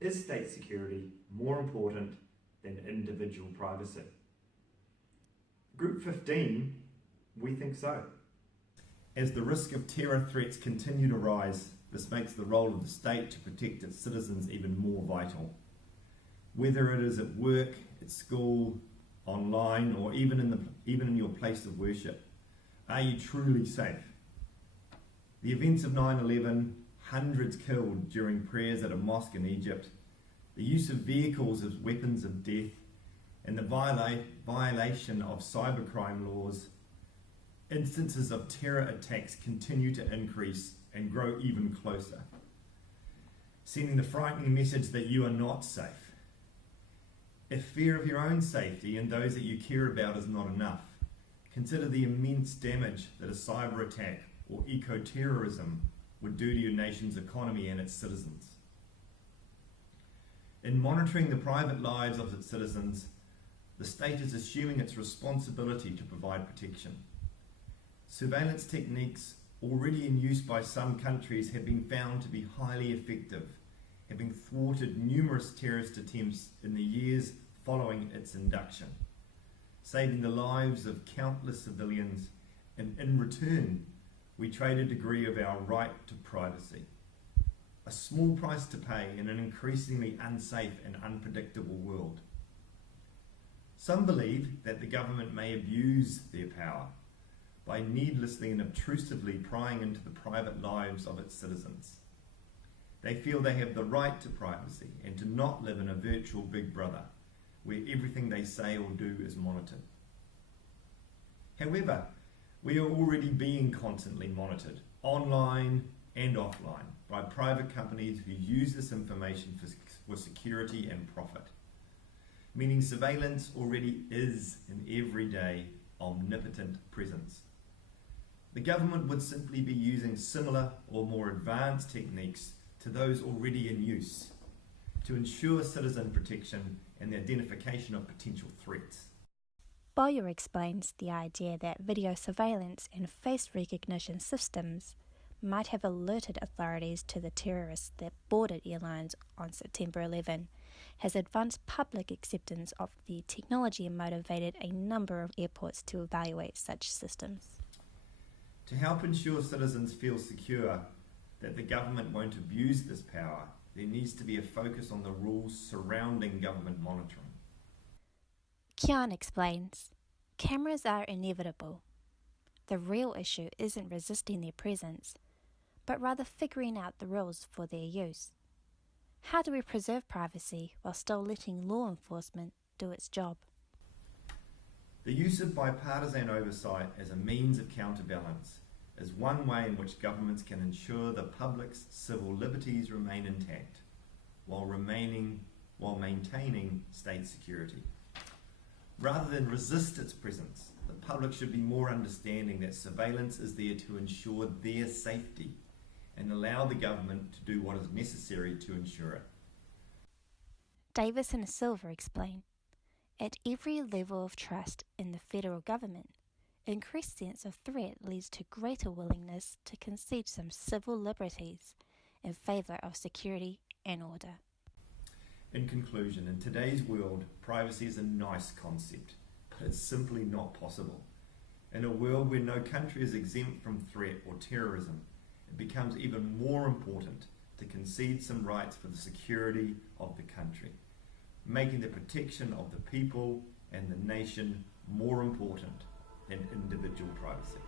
Is state security more important than individual privacy? Group 15, we think so. As the risk of terror threats continue to rise, this makes the role of the state to protect its citizens even more vital. Whether it is at work, at school, online, or even in your place of worship, are you truly safe? The events of 9/11, hundreds killed during prayers at a mosque in Egypt, the use of vehicles as weapons of death, and the violation of cybercrime laws, instances of terror attacks continue to increase and grow even closer, sending the frightening message that you are not safe. If fear of your own safety and those that you care about is not enough, consider the immense damage that a cyber attack or eco-terrorism would do to your nation's economy and its citizens. In monitoring the private lives of its citizens, the state is assuming its responsibility to provide protection. Surveillance techniques already in use by some countries have been found to be highly effective, having thwarted numerous terrorist attempts in the years following its induction, saving the lives of countless civilians, and in return, we trade a degree of our right to privacy. A small price to pay in an increasingly unsafe and unpredictable world. Some believe that the government may abuse their power by needlessly and obtrusively prying into the private lives of its citizens. They feel they have the right to privacy and to not live in a virtual Big Brother where everything they say or do is monitored. However, we are already being constantly monitored, online and offline, by private companies who use this information for security and profit, meaning surveillance already is an everyday, omnipotent presence. The government would simply be using similar or more advanced techniques to those already in use to ensure citizen protection and the identification of potential threats. Boyer explains the idea that video surveillance and face recognition systems might have alerted authorities to the terrorists that boarded airlines on September 11 has advanced public acceptance of the technology and motivated a number of airports to evaluate such systems. To help ensure citizens feel secure that the government won't abuse this power, there needs to be a focus on the rules surrounding government monitoring. Kian explains, cameras are inevitable. The real issue isn't resisting their presence, but rather figuring out the rules for their use. How do we preserve privacy while still letting law enforcement do its job? The use of bipartisan oversight as a means of counterbalance is one way in which governments can ensure the public's civil liberties remain intact while maintaining state security. Rather than resist its presence, the public should be more understanding that surveillance is there to ensure their safety and allow the government to do what is necessary to ensure it. Davis and Silver explain, at every level of trust in the federal government, increased sense of threat leads to greater willingness to concede some civil liberties in favour of security and order. In conclusion, in today's world, privacy is a nice concept, but it's simply not possible. In a world where no country is exempt from threat or terrorism, it becomes even more important to concede some rights for the security of the country, making the protection of the people and the nation more important than individual privacy.